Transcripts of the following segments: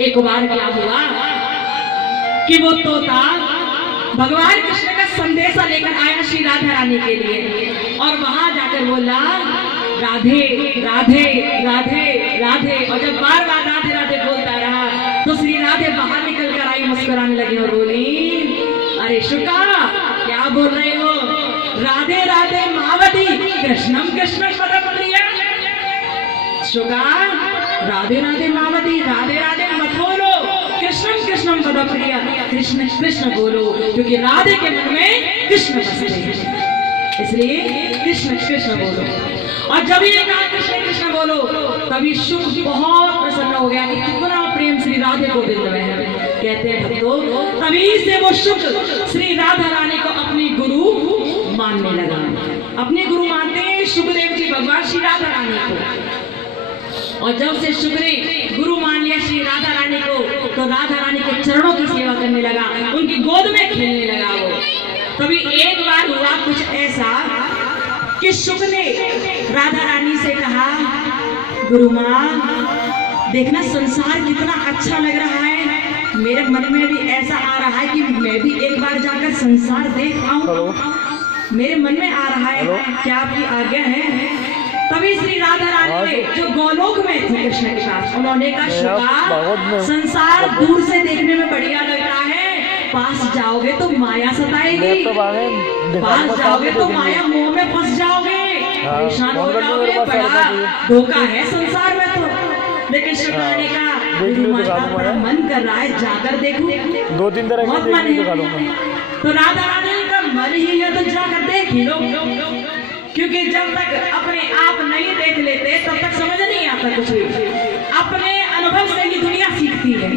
एक बार क्या हुआ कि वो तोता भगवान कृष्ण का संदेशा लेकर आया श्री राधा रानी के लिए, और वहां जाकर बोला राधे राधे राधे राधे, और जब बार बार राधे राधे बोलता रहा तो श्री राधे बाहर निकल कर आई, मुस्कुराने लगी और बोली अरे शुका क्या बोल रहे हो, राधे राधे मावती कृष्णम कृष्ण पदम प्रिया। शुका राधे राधे मावती, राधे राधे मत बोलो, कृष्णम कृष्णम पदम प्रिया, कृष्ण कृष्ण बोलो, क्योंकि राधे के मन में कृष्ण बसते हैं, इसलिए कृष्ण कृष्ण बोलो। और जब ये कहा कृष्ण कृष्ण बोलो तभी शुक बहुत प्रसन्न हो गया कि कितना प्रेम श्री राधे को दिल में है। कहते हैं भक्तों तभी से वो शुक श्री राधा रानी को अपनी गुरु मानने लगा। अपने गुरु मानते हैं शुकदेव जी भगवान श्री राधा रानी को, और जब से शुक ने गुरु मान लिया श्री राधा रानी को तो राधा रानी के चरणों की सेवा करने लगा, उनकी गोद में खेलने लगा वो। तभी एक बार हुआ कुछ ऐसा कि शुक ने राधा रानी से कहा गुरु माँ देखना संसार कितना अच्छा लग रहा है, मेरे मन में भी ऐसा आ रहा है कि मैं भी एक बार जाकर संसार देख आऊं, मेरे मन में आ रहा है, क्या आपकी आज्ञा है। तभी श्री राधा रानी ने जो गोलोक में थे कृष्ण के पास, उन्होंने कहा शुका संसार दूर से देखने में बढ़िया लगता है, पास जाओगे तो माया सताएगी, पास जाओगे तो माया मोह में फंस जाओगे, परेशान हो जाओगे, बड़ा धोखा है संसार में तो। लेकिन शुक्र ने कहा बड़ा मन कर रहा है जाकर देखूं, दो तीन तरह बहुत मन है। तो राधा रानी का मन ही है तो जाकर देख लो, क्योंकि जब तक अपने आप नहीं देख लेते तब तक समझ नहीं आता कुछ भी, अपने अनुभव से ही दुनिया सीखती है।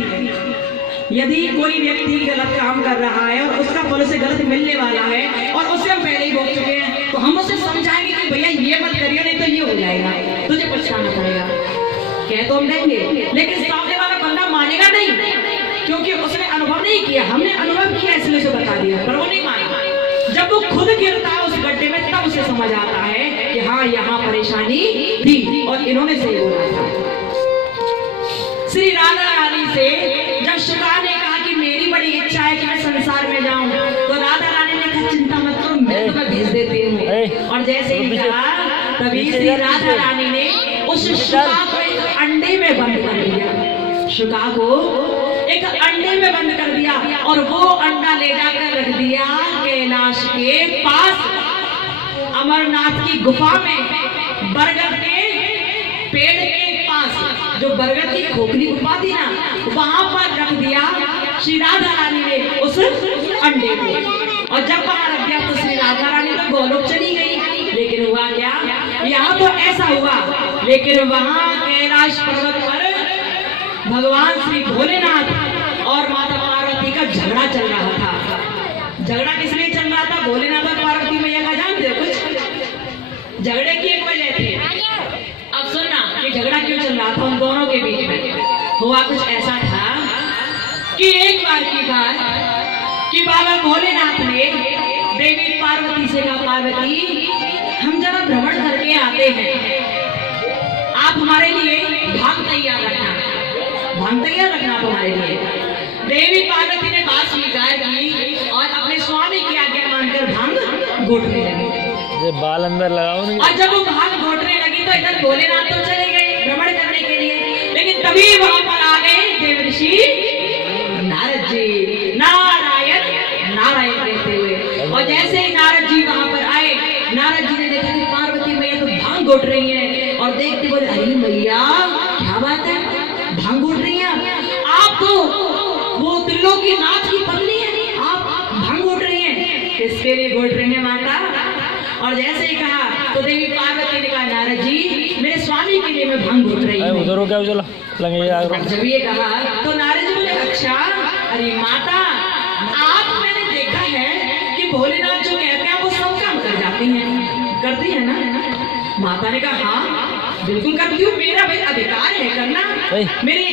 यदि कोई व्यक्ति गलत काम कर रहा है और उसका फल उसे गलत मिलने वाला है और उसे हम पहले ही भोग चुके हैं तो हम उसे समझाएंगे कि भैया ये मत करिए नहीं तो ये हो जाएगा, तुझे पछताना पड़ेगा, कह तो हम देंगे, लेकिन सामने वाला बंदा मानेगा नहीं, क्योंकि उसने अनुभव नहीं किया, हमने अनुभव किया इसलिए उसे बता दिया, पर वो नहीं माना। जब वो खुद गिरता है उस गड्ढे में तब उसे समझ आता है कि हाँ यहाँ परेशानी थी और इन्होंने सही बोला था। श्री राधा रानी से जब शुका ने कहा कि मेरी बड़ी इच्छा है कि मैं संसार में जाऊं, तो राधा रानी ने कहा चिंता मत करो मैं तुम्हें भेज देती हूँ। और जैसे ही कहा तभी श्री राधा रानी ने उस शुका को एक अंडे में बंद कर दिया, शुका को एक अंडे में बंद कर दिया और वो अंडा ले जाकर रख दिया कैलाश के पास, अमरनाथ की गुफा में, बरगद के पेड़ के पास, जो बरगद की खोखली गुफा थी ना वहां पर रख दिया श्री राधा रानी ने उस अंडे को। और जब वहां रख दिया तो श्री राधा रानी तो गोलोक चली गई, लेकिन हुआ क्या, यहाँ तो ऐसा हुआ, लेकिन वहां कैलाश पर्वत पर भगवान श्री भोलेनाथ और माता पार्वती का झगड़ा चल रहा था। झगड़ा किस लिए चल रहा था, भोलेनाथ और पार्वती मैया का जानते हो कुछ? झगड़े की एक वजह थी, अब सुनना कि झगड़ा क्यों चल रहा था उन दोनों के बीच में। हुआ कुछ ऐसा था कि एक बार की बात कि बाबा भोलेनाथ ने देवी पार्वती से कहा पार्वती हम जरा भ्रमण करके आते हैं, आप हमारे लिए भांग तैयार रखना, भांग तैयार रखना तुम्हारे लिए। देवी पार्वती ने बात स्वीकार की और अपने स्वामी की आज्ञा मानकर भांग घोटने लगी। ये बाल अंदर लगाओ नहीं। और जब वो भांग घोटने लगी तो इधर भोलेनाथ तो चले गए भ्रमण करने के लिए, लेकिन तभी वहां पर आ गए देवर्षि नारद जी, नारायण नारायण कहते हुए। और जैसे ही नारद जी वहां पर आए, नारद जी ने देखा कि पार्वती मैया तो भांग घोट रही है, और देखते बोले अरे मैया क्या बात है, भांग घोट रही है, आप तो वो त्रिलोकी नाथ की पत्नी है, आप भांग घोट रही हैं, किसके लिए घोट रही है माता? और जैसे ही कहा तो देवी पार्वती ने कहा नारद जी मेरे स्वामी के लिए मैं भांग घोट रही हूँ। उधर हो क्या चला लगे यार। जब ये कहा तो नारद जी बोले अच्छा, अरे माता आप मैंने देखा है कि भोलेनाथ जो कहते हैं वो सब काम कर जाती हैं, करती है ना? माता ने कहा हाँ बिल्कुल करती हूँ, मेरा भाई अधिकार है करना, मेरे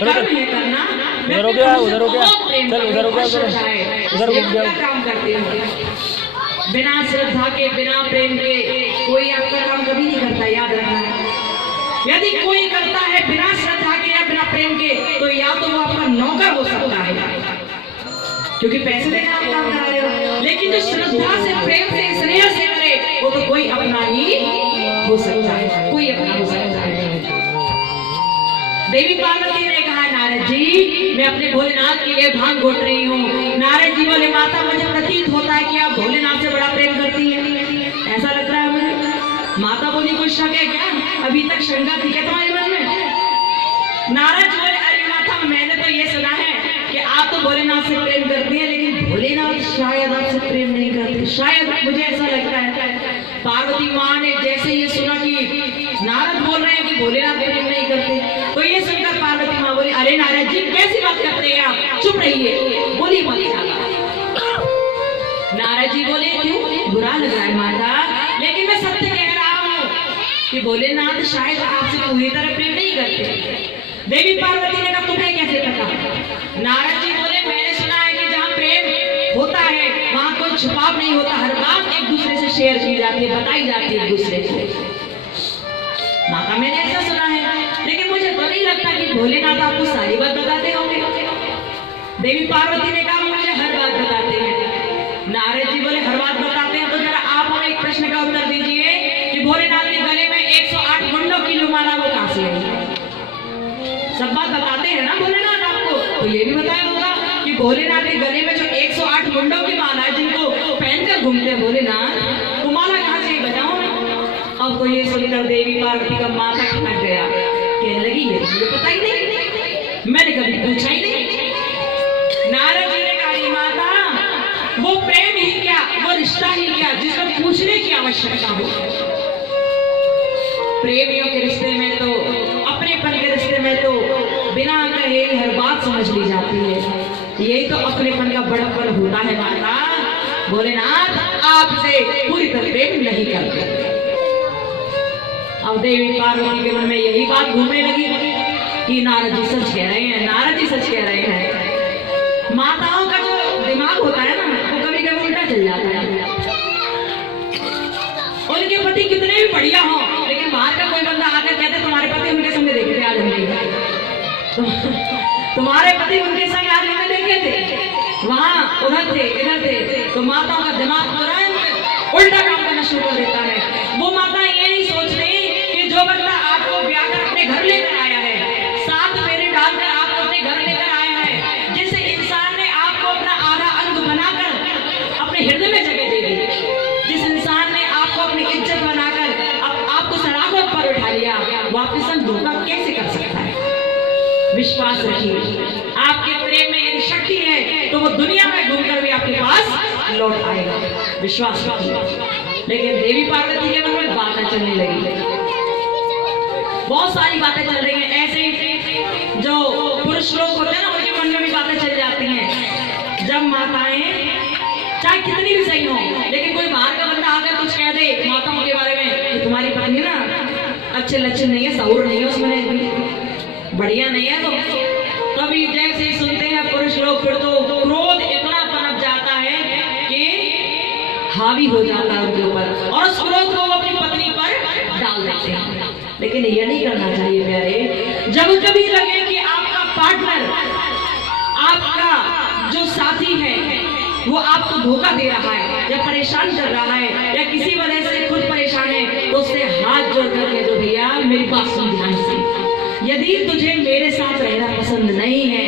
कर्म है करना, उधर हो गया, उधर हो गया, चल उधर हो गया, उधर हो गया, काम करती हूँ। बिना श्रद्धा के बिना प्रेम के कोई आपका काम कभी नहीं करता, याद रखना। यदि कोई करता है बिना श्रद्धा के या बिना प्रेम के तो या तो वो क्योंकि पैसे देकर आप काम करा रहे हो। लेकिन जो श्रद्धा से, प्रेम से, स्नेह से करे वो तो कोई अपना ही हो सकता है, कोई अपना हो सकता है। देवी पार्वती ने कहा नारद जी मैं अपने भोलेनाथ के लिए भांग घोट रही हूँ। नारद जी बोले माता मुझे प्रतीत होता है कि आप भोलेनाथ से बड़ा प्रेम करती हैं, ऐसा लग रहा है मुझे। माता बोली कुछ शक है क्या? अभी तक शंका थी क्या तुम्हारे मन में? नारद जी बोले अरे माता मैंने तो ये सुना है कि आप तो भोलेनाथ से प्रेम करती हैं, लेकिन भोलेनाथ शायद आपसे प्रेम नहीं करते, शायद मुझे ऐसा लगता है। पार्वती माँ ने जैसे ये सुना कि नारद बोल रहे हैं कि भोलेनाथ प्रेम नहीं करते, तो ये सुनकर पार्वती माँ बोली अरे नारद जी कैसी बात करते हैं आप, चुप रहिए, बोली बोली। नारद जी बोले क्यों, बुरा लग रहा है माता, लेकिन मैं सत्य कह रहा हूँ कि भोलेनाथ शायद आपसे पूरी तरह प्रेम नहीं करते। देवी पार्वती ने कहा तुम्हें कैसे पता? नारद जी बोले मैंने सुना है कि जहाँ प्रेम होता है वहाँ कोई छुपाव नहीं होता, हर बात एक दूसरे से शेयर की जाती है, बताई जाती है एक दूसरे को। माता मैंने ऐसा सुना है, लेकिन मुझे तो नहीं लगता कि भोलेनाथ आपको सारी बात बताते होंगे। देवी पार्वती ने कहा मुझे हर बात बताते हैं। नारद जी बोले हर बात बताते हैं तो जरा आप हमें एक प्रश्न का उत्तर दीजिए कि भोलेनाथ के गले में 108 मुंडों की माला वो कहां से आई? सब बात बताते हैं ना भोलेनाथ आपको, तो ये भी बताया होगा कि भोलेनाथ के गले में जो 108 मुंडों की माला है जिनको पहनकर घूमते हैं भोलेनाथ, वो माला कहां से? बताओ। अब तो ये सुनकर देवी पार्वती का माथा खनक गया, कहने लगी ये मुझे पता ही नहीं, मैंने कभी पूछा ही नहीं। नारद जी ने कहा माता वो प्रेम ही क्या, वो रिश्ता ही क्या जिसमें पूछने की आवश्यकता हो। प्रेमियों के रिश्ते में तो, अपनेपन के रिश्ते में तो बिना कहे हर बात समझ ली जाती है, यही तो अपनेपन का बड़प्पन होता है माता। भोलेनाथ आपसे पूरी तरह प्रेम नहीं करते। अब देवी पार्वती के मन में यही बात घूमने लगी कि नारद जी सच कह रहे हैं, नारद जी सच कह रहे हैं। माताओं का जो दिमाग होता है ना वो कभी कभी उल्टा चल जाता है। उनके पति कितने भी बढ़िया हो, लेकिन बाहर का कोई बंदा आकर कहते तुम्हारे पति उनके संग देखे थे आज हमने, तुम्हारे पति उनके संग आज हमने देखे थे, वहाँ उधर थे इधर थे, तो माताओं का दिमाग तुरंत उल्टा काम करना शुरू कर देता है। वो माता ये नहीं सोच रही कि जो बंदा आपको ब्याह कर अपने घर लेकर आया है, साथ फेरे डालकर आपको अपने घर लेकर आया है, जिस इंसान ने आपको अपना आधा अंग बनाकर अपने हृदय में जगह दे दी, जिस इंसान ने आपको अपनी इज्जत बनाकर आपको सराहत पर उठा लिया, वो आपके संग धोखा कैसे कर सकता है? विश्वास रखिए, आपके प्रेम में यदि शक्ति है तो वो दुनिया में घूमकर भी आपके पास लौट आएगा, विश्वास रखिए। लेकिन देवी पार्वती के मन में बातें चलने लगी, बहुत सारी बातें चल रही हैं। ऐसे जो पुरुष लोग होते हैं ना उनके मन में भी बातें चल जाती हैं। जब माताएं चाहे कितनी भी सही हो, लेकिन कोई बाहर का बंदा आकर कुछ कह दे माताओं के बारे में कि तुम्हारी पत्नी ना अच्छे लक्षण नहीं है, सहुर नहीं है, उसमें बढ़िया नहीं है, तो कभी जैसे ही सुनते हैं पुरुष लोग फिर तो क्रोध इतना पनप जाता है कि हावी हो जाता है उनके ऊपर, और उस क्रोध को वो अपनी पत्नी पर डाल देते हैं। लेकिन ये नहीं करना चाहिए प्यारे। जब कभी लगे कि आपका पार्टनर, आपका जो साथी है वो आपको धोखा दे रहा है या परेशान कर रहा है या किसी वजह से खुद परेशान है, तो उससे हाथ जोड़ कर कह दो भैया मेरी बात सुन ध्यान से, यदि तुझे मेरे साथ रहना पसंद नहीं है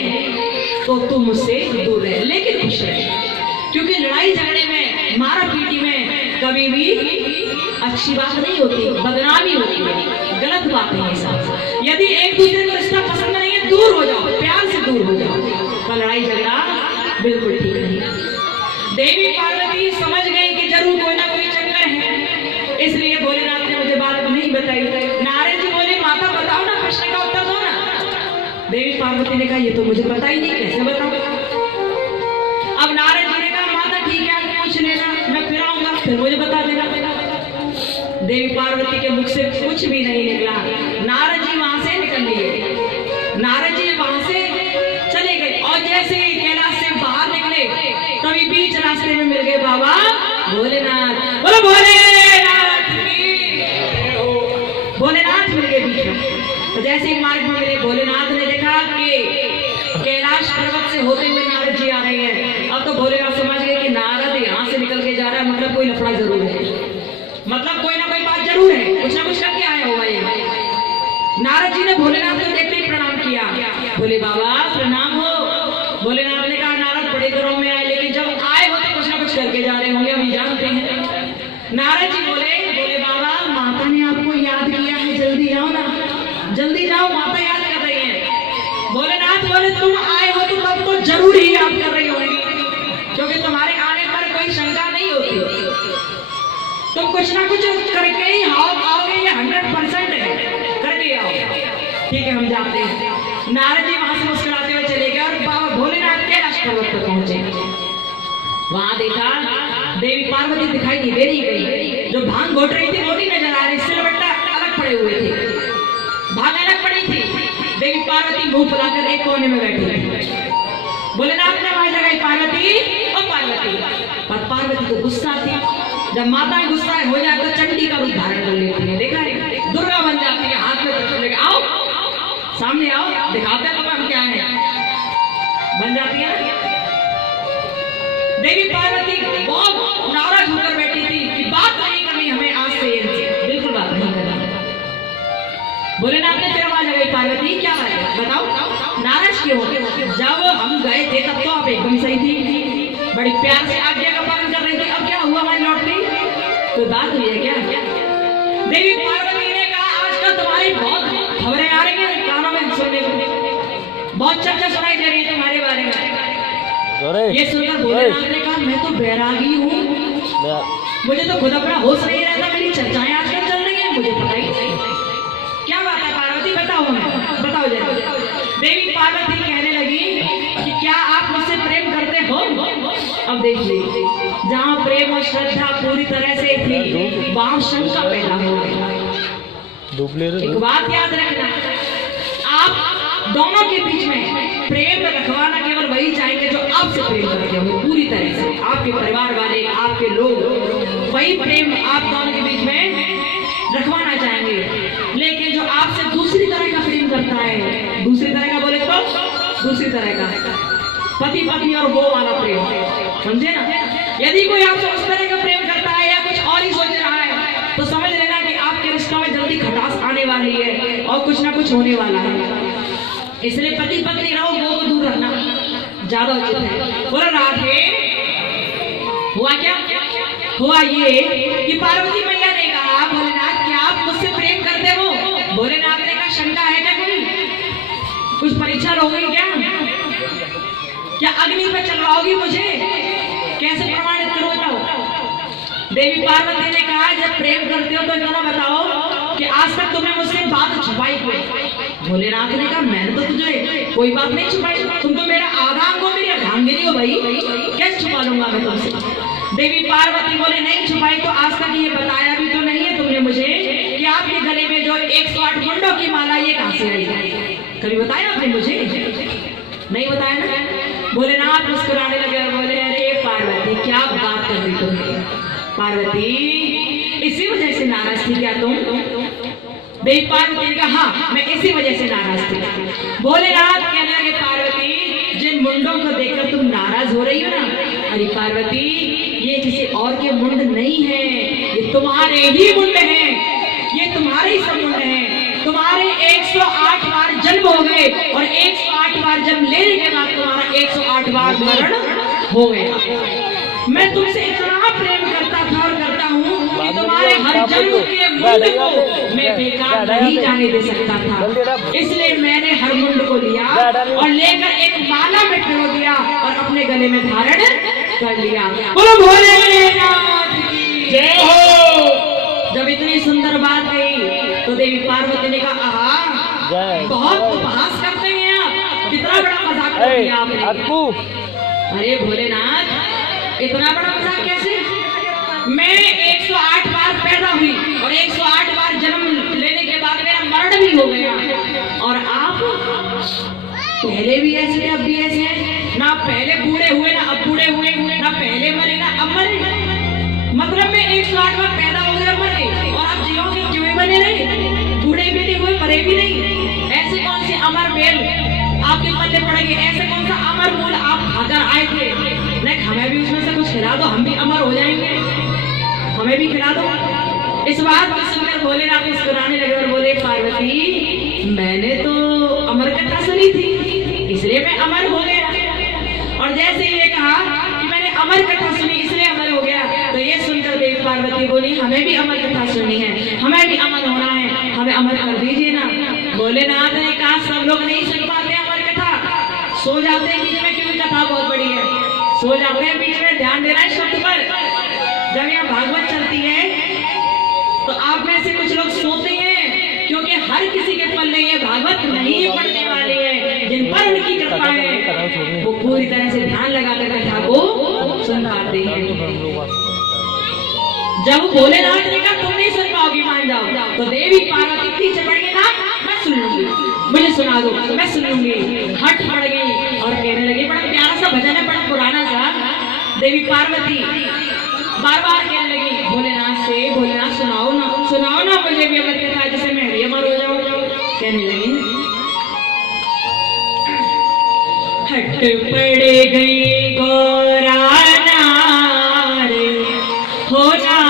तो तू मुझसे दूर रह, लेकिन खुश रहे। क्योंकि लड़ाई झगड़े में, मारा पीटी में कभी भी अच्छी बात नहीं होती, बदनामी होती है, गलत बातें हैं सब। यदि एक दूसरे को रिश्ता पसंद नहीं है दूर हो जाओ, प्यार से दूर हो जाओ, तो लड़ाई झगड़ा बिल्कुल ठीक नहीं। देवी पार्वती समझ गई कि जरूर कोई ना कोई चक्कर है, इसलिए भोलेनाथ ने मुझे बात नहीं बताई। नारद जी बोले माता बताओ ना, प्रश्न का उत्तर दो ना। देवी पार्वती ने कहा ये तो मुझे पता ही नहीं, कैसे बताओ। अब नारद जी ने कहा माता ठीक है पूछ लेना, मैं फिर आऊंगा फिर मुझे बता देना। देवी पार्वती के मुख से कुछ भी नहीं निकला। नारद जी वहां से निकल लिए, नारद जी वहां से चले गए, और जैसे ही कैलाश से बाहर निकले तभी बीच रास्ते में मिल गए बाबा भोलेनाथ। बोलो भोलेनाथ की, भोलेनाथ मिल गए बीच में। तो जैसे ही मार्ग में मिले, भोलेनाथ ने देखा कि कैलाश पर्वत से होते हुए नारद जी आ रहे हैं। अब तो मतलब कोई ना कोई बात जरूर है, कुछ ना कुछ करके आया होगा ये। नारद जी ने भोलेनाथ को देखते ही प्रणाम किया। बोले बाबा प्रणाम हो। भोलेनाथ ने कहा नारद बड़े घरों में आए, लेकिन जब आए हो तो कुछ ना कुछ करके जा रहे होंगे, हम जानते हैं। नारद जी बोले बाबा माता ने आपको याद किया है, जल्दी जाओ ना, जल्दी जाओ, माता याद कर रही है। भोलेनाथ बोले तुम आए हो तो तब तो जरूर ही याद कर रही होगी, क्योंकि तुम्हारे आने पर कोई शंका नहीं होती, तुम कुछ ना कुछ करके ही आओगे, ये 100% है, करके आओ। ठीक है हम जाते हैं। नारद जी वहां से मुस्कुराते हुए चले गए और बाबा भोलेनाथ कैलाश पर्वत पर पहुंचे। वहां देखा देवी पार्वती दिखाई नहीं दे रही, गई जो भांग घोट रही थी वो नहीं नजर आ रही, सिलबट्टा अलग पड़े हुए थे, भांग अलग पड़ी थी। देवी पार्वती मुंह फुलाकर एक कोने में बैठी थी। भोलेनाथ ने आवाज लगाई पार्वती ओ पार्वती, पर पार्वती को गुस्सा थी। जब माताएं गुस्सा हो जाए तो चंडी का रूप धारण कर लेती है, देखा है, दुर्गा बन जाती है, हाथ में त्रिशूल लेके आओ सामने आओ, दिखाते हैं हम क्या है, बन जाती है। देवी पार्वती बहुत नाराज होकर बैठी थी कि बात नहीं करनी हमें आज से, बिल्कुल बात नहीं करनी। भोलेनाथ ने फिर आवाज लगाई पार्वती क्या बात है बताओ, नाराज क्यों हो? जब हम गए थे तब तो आप एकदम सही थी, बड़ी प्यार से आज्ञा का पालन कर रही थी, अब क्या हुआ हमारी लौट गई, कोई बात हुई है क्या? देवी पार्वती ने कहा आजकल तुम्हारी बहुत खबरें आ रही हैं कानों में सुनने को, बहुत चर्चा सुनाई दे रही है तुम्हारे बारे में। ये सुनकर भोलेनाथ ने कहा मैं तो बैरागी हूँ, मुझे तो खुद अपना होश नहीं रहता, मेरी चर्चाएं आजकल चल रही है, मुझे पता ही नहीं क्या बात है। पार्वती बताओ हमें, बताओ जरा। देवी पार्वती कहने लगी कि क्या आप मुझसे प्रेम करते हो? अब देखिए जहाँ प्रेम और श्रद्धा पूरी तरह से थी वहां शंका पैदा हो गई। एक बात याद रखना, आप दोनों के बीच में प्रेम रखवाना केवल वही चाहेंगे जो आपसे प्रेम करते हो पूरी तरह से, आपके परिवार वाले, आपके लोग, वही प्रेम आप दोनों के बीच में रखवाना चाहेंगे। लेकिन जो आपसे दूसरी तरह का प्रेम करता है, दूसरी तरह का बोले तो दूसरी तरह का पति पत्नी और वो वाला प्रेम, समझे ना? यदि कोई आपसे उस तरह का प्रेम करता है या कुछ और ही सोच रहा है तो समझ लेना कि आपके रिश्तों में जल्दी खटास आने वाली है और कुछ ना कुछ होने वाला है। इसलिए पति पत्नी रहो, वो को दूर रखना ज्यादा उचित है। बोलो राधे। हुआ क्या? हुआ ये कि पार्वती मैया ने कहा भोलेनाथ क्या आप मुझसे प्रेम करते हो? भोलेनाथ ने कहा शंका है क्या कोई? कुछ परीक्षा लोगी क्या अग्नि पे चलवाओगी मुझे? कैसे प्रमाणित करो बताओ। देवी पार्वती ने कहा जब प्रेम करते हो तो इतना बताओ कि आज तक तुमने मुझसे बात छुपाई क्यों? भोलेनाथ ने कहा मैंने तो तुझे कोई बात नहीं छुपाई, तुम तो मेरा आधा अंग हो, मेरी अर्धांगिनी हो भाई, कैसे छुपा लूंगा मैं तुमसे? देवी पार्वती बोले नहीं छुपाई तो आज तक ये बताया भी तो नहीं है तुमने मुझे कि आपके गले में जो 108 मुंडों की माला ये कहां से आई? कभी बताया आपने मुझे? नहीं बताया ना। भोलेनाथ मुस्कुराने लगे और बोले अरे पार्वती क्या बात कर रही तुम? पार्वती इसी वजह से नाराज थी क्या तुम? देवी पार्वती ने कहा हाँ मैं इसी वजह से नाराज थी। भोलेनाथ कहने लगे पार्वती जिन मुंडों को देखकर तुम नाराज हो रही हो ना, अरे पार्वती ये किसी और के मुंड नहीं है, ये तुम्हारे ही मुंड हैं, ये तुम्हारे ही सब मुंड हैं। तुम्हारे 108 बार जन्म हो गए और 108 बार जन्म लेने के बाद तुम्हारा 108 बार मरण हो गया। मैं तुमसे इतना प्रेम करता था और करता हूँ कि तुम्हारे हर जन्म के मुंड को मैं बेकार नहीं जाने दे सकता था, इसलिए मैंने हर मुंड को लिया और लेकर एक माला में पिरो दिया और अपने गले में धारण कर लिया। बोलो भोलेनाथ की जय हो। जब इतनी सुंदर बात गई तो देवी पार्वती ने कहा आहा बहुत उपहास करते हैं आप, कितना बड़ा मजाक कर दिया आपने। अरे भोलेनाथ इतना बड़ा मजाक कैसे? मैं 108 बार पैदा हुई और 108 बार जन्म लेने के बाद मेरा मरण भी हो गया और आप पहले भी ऐसे अब भी ऐसे, ना पहले बूढ़े हुए ना अब बूढ़े हुए, ना पहले मरे ना अब मरे। मतलब मैं 108 बार पैदा हो गया मरे और आप जियोगे क्यों बने रहे, बूढ़े भी नहीं हुए मरे भी नहीं। ऐसे कौन से अमर बेल आपके पल्ले पड़ेंगे, ऐसे कौन सा अमर मूल आप खाकर आए थे? नहीं हमें भी उसमें से कुछ खिला दो, हम भी अमर हो जाएंगे, हमें भी खिला दो। इस बात को सुनकर भोलेनाथ मुस्कुराने लगे और बोले, पार्वती मैंने तो अमर कथा सुनी थी, इसलिए मैं अमर हो गया। और जैसे ये कहा कि मैंने अमर कथा सुनी इसलिए अमर हो गया, तो ये सुनकर देवी पार्वती बोली, हमें भी अमर कथा सुननी है, हमें भी अमर होना है, हमें अमर कर दीजिए ना। भोलेनाथ ने कहा, सब लोग नहीं सुन पाते अमर कथा, सो जाते हैं बीच में, क्योंकि कथा बहुत बड़ी है, सो जाते हैं बीच में। ध्यान देना है शब्द पर। जब यहाँ भागवत चलती है तो आप में से कुछ लोग सोते हैं, क्योंकि हर किसी के पल्ले ये भागवत नहीं पढ़ने वाले हैं। जिन पर उनकी कृपा है वो पूरी तरह से ध्यान लगाकर कथा को सुन पाते हैं। जब भोलेनाथ ने कहा तुम नहीं सुन पाओगी, मान जाओ, तो देवी पार्वती पीछे पड़ गई, ना मैं सुन लूंगी, मुझे सुना दो, मैं सुन लूंगी। हट पड़ गई और कहने लगी, बड़ा प्यारा सा भजन है, बड़ा पुराना सा। देवी पार्वती बार बार कहने लगी भोलेनाथ से, भोलेनाथ सुनाओ ना मुझे भी अमर कथा, जिससे मैं भी अमर हो जाऊं। कहने लगी, हट पड़ गई गो